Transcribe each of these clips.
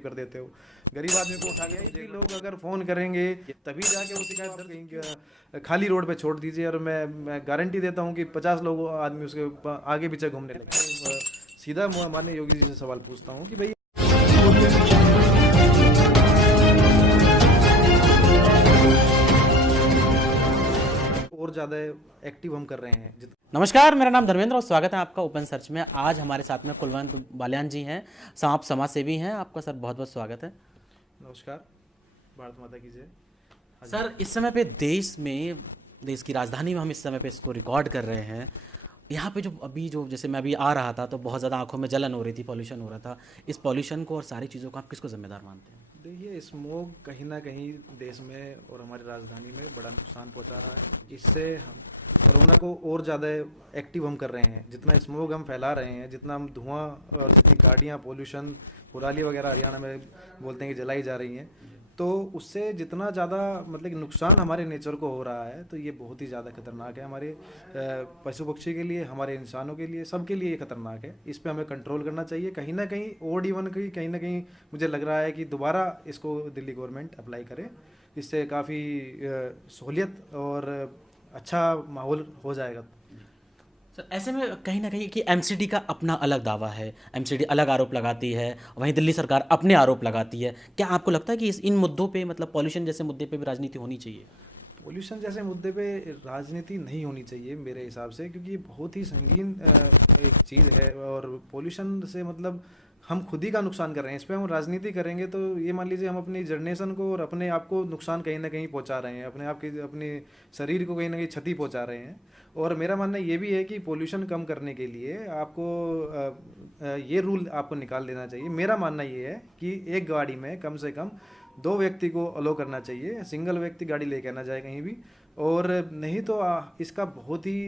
कर देते हो। गरीब आदमी को उठा के लोग अगर फ़ोन करेंगे तभी जाके वो शिकायत दर्ज करेंगे। खाली रोड पे छोड़ दीजिए और मैं गारंटी देता हूँ कि 50 लोग आदमी उसके आगे पीछे घूमने लगे। सीधा माननीय योगी जी से सवाल पूछता हूँ कि भाई और ज़्यादा एक्टिव हम कर रहे हैं। नमस्कार, मेरा नाम धर्मेंद्र और स्वागत है आपका ओपन सर्च में। आज हमारे साथ में कुलवंत बालियान जी हैं, आप समाज सेवी हैं। आपका सर बहुत बहुत स्वागत है। नमस्कार, भारत माता की जय। सर, इस समय पे देश की राजधानी में हम इस समय पे इसको रिकॉर्ड कर रहे हैं। यहाँ पे जैसे मैं अभी आ रहा था तो बहुत ज़्यादा आंखों में जलन हो रही थी, पॉल्यूशन हो रहा था। इस पॉल्यूशन को और सारी चीज़ों को आप किसको जिम्मेदार मानते हैं? देखिए, स्मोक कहीं ना कहीं देश में और हमारी राजधानी में बड़ा नुकसान पहुंचा रहा है। इससे हम कोरोना को और ज़्यादा एक्टिव हम कर रहे हैं। जितना स्मोक हम फैला रहे हैं, जितना हम धुआं और जितनी गाड़ियाँ पोल्यूशन पुराली वगैरह हरियाणा में बोलते हैं कि जलाई जा रही हैं, तो उससे जितना ज़्यादा मतलब कि नुकसान हमारे नेचर को हो रहा है, तो ये बहुत ही ज़्यादा खतरनाक है हमारे पशु पक्षी के लिए, हमारे इंसानों के लिए, सबके लिए ये खतरनाक है। इस पे हमें कंट्रोल करना चाहिए। कहीं ना कहीं ओड इवन की कहीं ना कहीं मुझे लग रहा है कि दोबारा इसको दिल्ली गवर्नमेंट अप्लाई करे। इससे काफ़ी सहूलियत और अच्छा माहौल हो जाएगा। सर, ऐसे में कहीं ना कहीं कि एमसीडी का अपना अलग दावा है, एमसीडी अलग आरोप लगाती है, वहीं दिल्ली सरकार अपने आरोप लगाती है। क्या आपको लगता है कि इन मुद्दों पे, मतलब पॉल्यूशन जैसे मुद्दे पे भी राजनीति होनी चाहिए? पोल्यूशन जैसे मुद्दे पे राजनीति नहीं होनी चाहिए मेरे हिसाब से, क्योंकि बहुत ही संगीन एक चीज़ है और पोल्यूशन से मतलब हम खुद ही का नुकसान कर रहे हैं। इस पर हम राजनीति करेंगे तो ये मान लीजिए हम अपनी जनरेशन को और अपने आप को नुकसान कहीं ना कहीं पहुंचा रहे हैं, अपने आप की अपने शरीर को कहीं ना कहीं क्षति पहुंचा रहे हैं। और मेरा मानना ये भी है कि पोल्यूशन कम करने के लिए आपको ये रूल आपको निकाल देना चाहिए। मेरा मानना ये है कि एक गाड़ी में कम से कम 2 व्यक्ति को अलो करना चाहिए। सिंगल व्यक्ति गाड़ी लेके ना जाए कहीं भी, और नहीं तो इसका बहुत ही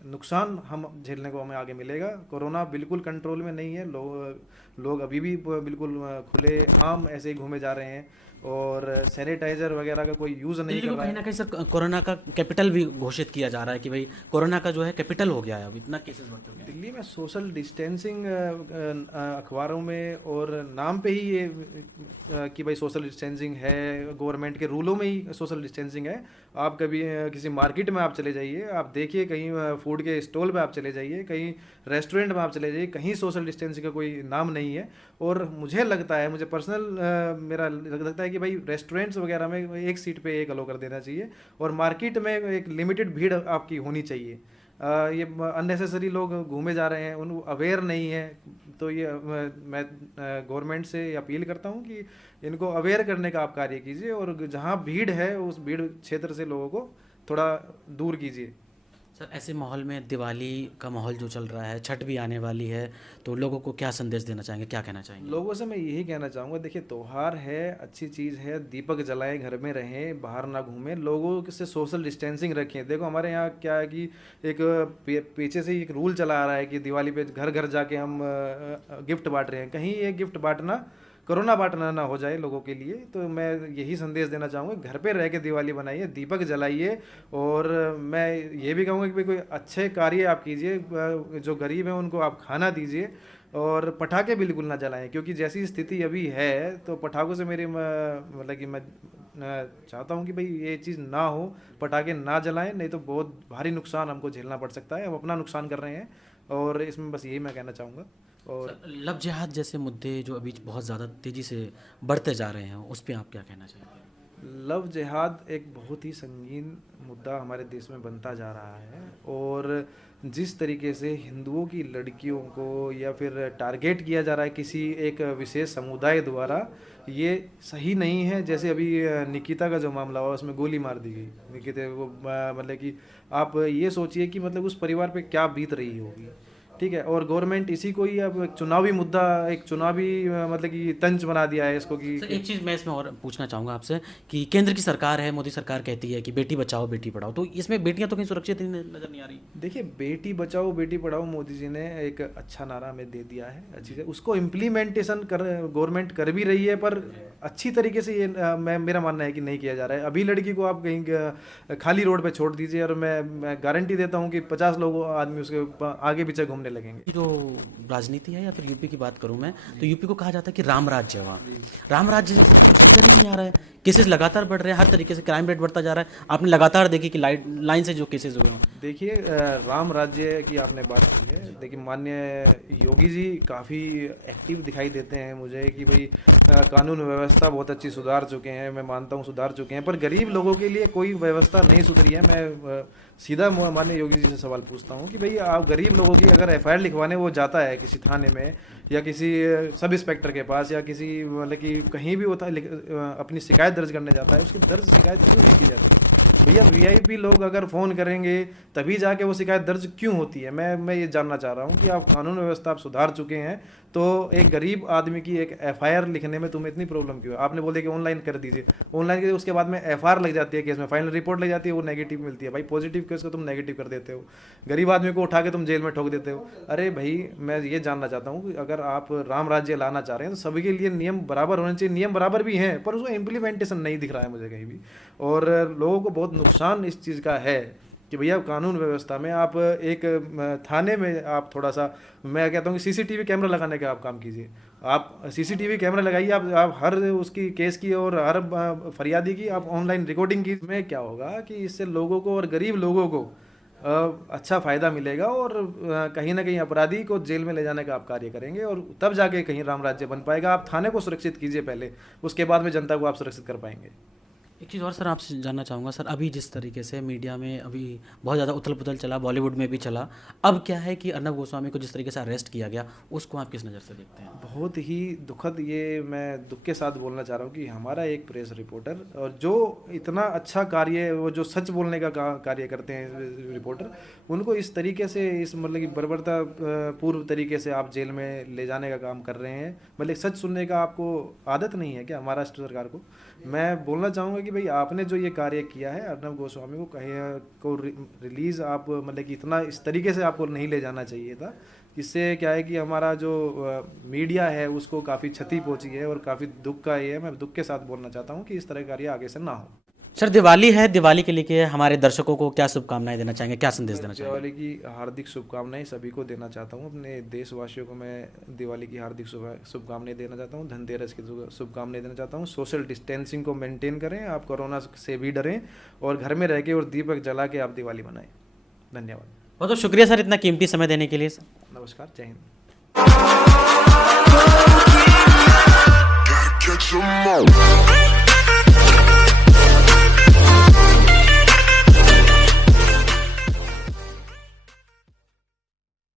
नुकसान हम झेलने को हमें आगे मिलेगा। कोरोना बिल्कुल कंट्रोल में नहीं है। लोग अभी भी बिल्कुल खुले आम ऐसे ही घूमे जा रहे हैं और सैनिटाइजर वगैरह का कोई यूज़ नहीं कर रहा है। कहीं ना कहीं सर कोरोना का कैपिटल भी घोषित किया जा रहा है कि भाई कोरोना का जो है कैपिटल हो गया है, अब इतना केसेस बढ़ते हैं। दिल्ली में सोशल डिस्टेंसिंग अखबारों में और नाम पे ही ये कि भाई सोशल डिस्टेंसिंग है, गवर्नमेंट के रूलों में ही सोशल डिस्टेंसिंग है। आप कभी किसी मार्केट में आप चले जाइए, आप देखिए, कहीं फूड के स्टॉल पे आप चले जाइए, कहीं रेस्टोरेंट में आप चले जाइए, कहीं सोशल डिस्टेंसिंग का कोई नाम नहीं है। और मुझे लगता है, मुझे पर्सनल मेरा लगता है कि भाई रेस्टोरेंट्स वगैरह में एक सीट पे एक अलो कर देना चाहिए और मार्केट में एक लिमिटेड भीड़ आपकी होनी चाहिए। ये अननेसेसरी लोग घूमे जा रहे हैं, उन अवेयर नहीं है। तो ये मैं गवर्नमेंट से अपील करता हूँ कि इनको अवेयर करने का आप कार्य कीजिए और जहाँ भीड़ है उस भीड़ क्षेत्र से लोगों को थोड़ा दूर कीजिए। सर, ऐसे माहौल में दिवाली का माहौल जो चल रहा है, छठ भी आने वाली है, तो लोगों को क्या संदेश देना चाहेंगे, क्या कहना चाहेंगे? लोगों से मैं यही कहना चाहूँगा, देखिए त्यौहार है, अच्छी चीज़ है, दीपक जलाएं, घर में रहें, बाहर ना घूमें, लोगों से सोशल डिस्टेंसिंग रखें। देखो हमारे यहाँ क्या है कि एक पीछे से एक रूल चला आ रहा है कि दिवाली पे घर घर जाके हम गिफ्ट बांट रहे हैं। कहीं ये गिफ्ट बांटना कोरोना बांटना ना हो जाए लोगों के लिए। तो मैं यही संदेश देना चाहूँगा, घर पे रह के दिवाली बनाइए, दीपक जलाइए। और मैं ये भी कहूँगा कि भाई कोई अच्छे कार्य आप कीजिए, जो गरीब हैं उनको आप खाना दीजिए और पटाखे बिल्कुल ना जलाएं, क्योंकि जैसी स्थिति अभी है तो पटाखों से मेरी मतलब कि मैं चाहता हूँ कि भाई ये चीज़ ना हो, पटाखे ना जलाएं, नहीं तो बहुत भारी नुकसान हमको झेलना पड़ सकता है। हम अपना नुकसान कर रहे हैं और इसमें बस यही मैं कहना चाहूँगा। और लव जिहाद जैसे मुद्दे जो अभी बहुत ज़्यादा तेज़ी से बढ़ते जा रहे हैं, उस पर आप क्या कहना चाहेंगे? लव जिहाद एक बहुत ही संगीन मुद्दा हमारे देश में बनता जा रहा है और जिस तरीके से हिंदुओं की लड़कियों को या फिर टारगेट किया जा रहा है किसी एक विशेष समुदाय द्वारा, ये सही नहीं है। जैसे अभी निकिता का जो मामला हुआ, उसमें गोली मार दी गई निकिता को। मतलब कि आप ये सोचिए कि मतलब उस परिवार पे क्या बीत रही होगी, ठीक है। और गवर्नमेंट इसी को ही अब एक चुनावी मुद्दा, एक चुनावी मतलब कि तंज बना दिया है इसको कि सर, एक चीज़ मैं इसमें और पूछना चाहूँगा आपसे कि केंद्र की सरकार है, मोदी सरकार कहती है कि बेटी बचाओ बेटी पढ़ाओ, तो इसमें बेटियां तो कहीं सुरक्षित नज़र नहीं आ रही। देखिए, बेटी बचाओ बेटी पढ़ाओ मोदी जी ने एक अच्छा नारा हमें दे दिया है, अच्छी से उसको इम्प्लीमेंटेशन कर गवर्नमेंट कर भी रही है, पर अच्छी तरीके से ये मेरा मानना है कि नहीं किया जा रहा है। अभी लड़की को आप कहीं खाली रोड पे छोड़ दीजिए और मैं गारंटी देता हूँ कि 50 लोग आदमी उसके आगे पीछे घूमने लगेंगे। जो राजनीति है या फिर यूपी की बात करूं मैं, तो यूपी को कहा जाता है कि राम राज्य है वहाँ। राम राज्य जैसे कुछ दिक्कत ही नहीं आ रहा है, केसेस लगातार बढ़ रहे हैं, हर तरीके से क्राइम रेट बढ़ता जा रहा है। आपने लगातार देखी कि लाइन से जो केसेस हुए हैं। देखिए, राम राज्य की आपने बात की है। देखिए, माननीय योगी जी काफ़ी एक्टिव दिखाई देते हैं मुझे कि भाई कानून व्यवस्था बहुत अच्छी सुधार चुके हैं, मैं मानता हूँ सुधार चुके हैं, पर गरीब लोगों के लिए कोई व्यवस्था नहीं सुधरी है। मैं सीधा माननीय योगी जी से सवाल पूछता हूँ कि भाई आप गरीब लोगों की अगर एफआईआर लिखवाने वो जाता है किसी थाने में या किसी सब इंस्पेक्टर के पास या किसी मतलब कि कहीं भी होता अपनी शिकायत दर्ज करने जाता है, उसकी दर्ज शिकायत क्यों नहीं की जाती? भैया वीआईपी लोग अगर फ़ोन करेंगे तभी जाके वो शिकायत दर्ज क्यों होती है? मैं ये जानना चाह रहा हूँ कि आप कानून व्यवस्था आप सुधार चुके हैं तो एक गरीब आदमी की एक एफआईआर लिखने में तुम्हें इतनी प्रॉब्लम क्यों है? आपने बोले कि ऑनलाइन कर दीजिए, ऑनलाइन कर उसके बाद में एफआईआर लग जाती है, केस में फाइनल रिपोर्ट लग जाती है, वो नेगेटिव मिलती है। भाई पॉजिटिव केस को तुम नेगेटिव कर देते हो, गरीब आदमी को उठा के तुम जेल में ठोक देते हो। अरे भाई, मैं ये जानना चाहता हूँ कि अगर आप राम राज्य लाना चाह रहे हैं तो सभी के लिए नियम बराबर होने चाहिए। नियम बराबर भी हैं पर उसको इम्प्लीमेंटेशन नहीं दिख रहा है मुझे कहीं भी, और लोगों को बहुत नुकसान इस चीज़ का है कि भैया कानून व्यवस्था में आप एक थाने में आप थोड़ा सा, मैं कहता हूँ कि सीसीटीवी कैमरा लगाने का आप काम कीजिए। आप सीसीटीवी कैमरा लगाइए, आप हर उसकी केस की और हर फरियादी की आप ऑनलाइन रिकॉर्डिंग की। में क्या होगा कि इससे लोगों को और गरीब लोगों को अच्छा फ़ायदा मिलेगा और कहीं ना कहीं अपराधी को जेल में ले जाने का आप कार्य करेंगे और तब जाके कहीं राम राज्य बन पाएगा। आप थाने को सुरक्षित कीजिए पहले, उसके बाद में जनता को आप सुरक्षित कर पाएंगे। एक चीज़ और सर आपसे जानना चाहूँगा सर, अभी जिस तरीके से मीडिया में अभी बहुत ज़्यादा उथल पुथल चला, बॉलीवुड में भी चला, अब क्या है कि अर्नब गोस्वामी को जिस तरीके से अरेस्ट किया गया उसको आप किस नज़र से देखते हैं? बहुत ही दुखद, ये मैं दुख के साथ बोलना चाह रहा हूँ कि हमारा एक प्रेस रिपोर्टर और जो इतना अच्छा कार्य, वो जो सच बोलने का कार्य करते हैं रिपोर्टर, उनको इस तरीके से इस मतलब कि बर्बरता पूर्व तरीके से आप जेल में ले जाने का काम कर रहे हैं। मतलब सच सुनने का आपको आदत नहीं है क्या महाराष्ट्र सरकार को? मैं बोलना चाहूँगा कि भाई आपने जो ये कार्य किया है अर्नब गोस्वामी को कहीं को रिलीज़ आप मतलब कि इतना इस तरीके से आपको नहीं ले जाना चाहिए था। इससे क्या है कि हमारा जो मीडिया है उसको काफ़ी क्षति पहुंची है और काफ़ी दुख का ये है। मैं दुख के साथ बोलना चाहता हूँ कि इस तरह का कार्य आगे से ना हो। सर दिवाली है, दिवाली के लिए हमारे दर्शकों को क्या शुभकामनाएं देना चाहेंगे, क्या संदेश देना चाहेंगे? दिवाली की हार्दिक शुभकामनाएं सभी को देना चाहता हूं। अपने देशवासियों को मैं दिवाली की हार्दिक शुभकामनाएं देना चाहता हूं। धनतेरस की शुभकामनाएं देना चाहता हूं। सोशल डिस्टेंसिंग को मेंटेन करें, आप कोरोना से भी डरें और घर में रह के और दीपक जला के आप दिवाली मनाएं। धन्यवाद। बहुत बहुत शुक्रिया सर इतना कीमती समय देने के लिए। नमस्कार, जय हिंद।